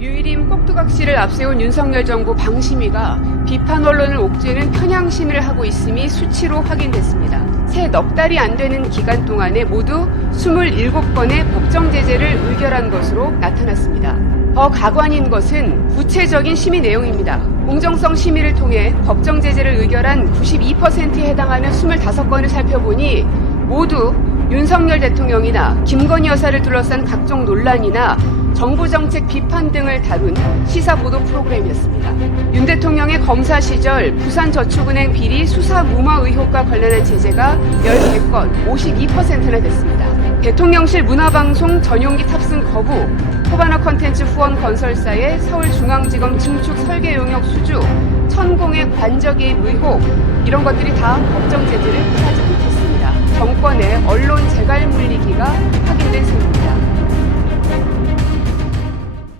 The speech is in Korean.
유일임 꼭두각시를 앞세운 윤석열 정부 방심위가 비판 언론을 옥죄는 편향심을 하고 있음이 수치로 확인됐습니다. 새 넉 달이 안 되는 기간 동안에 모두 27건의 법정 제재를 의결한 것으로 나타났습니다. 더 가관인 것은 구체적인 심의 내용입니다. 공정성 심의를 통해 법정 제재를 의결한 92%에 해당하는 25건을 살펴보니 모두 윤석열 대통령이나 김건희 여사를 둘러싼 각종 논란이나 정부 정책 비판 등을 다룬 시사 보도 프로그램이었습니다. 윤 대통령의 검사 시절 부산저축은행 비리 수사 무마 의혹과 관련한 제재가 13건 52%나 됐습니다. 대통령실 문화방송 전용기 탑승 거부, 호바나 컨텐츠 후원 건설사의 서울중앙지검 증축 설계 용역 수주, 천공의 관적의 의혹 이런 것들이 다 법정 제재를 피하지 못했습니다. 정권의 언론 재갈 물리기가 확인된 셈입니다.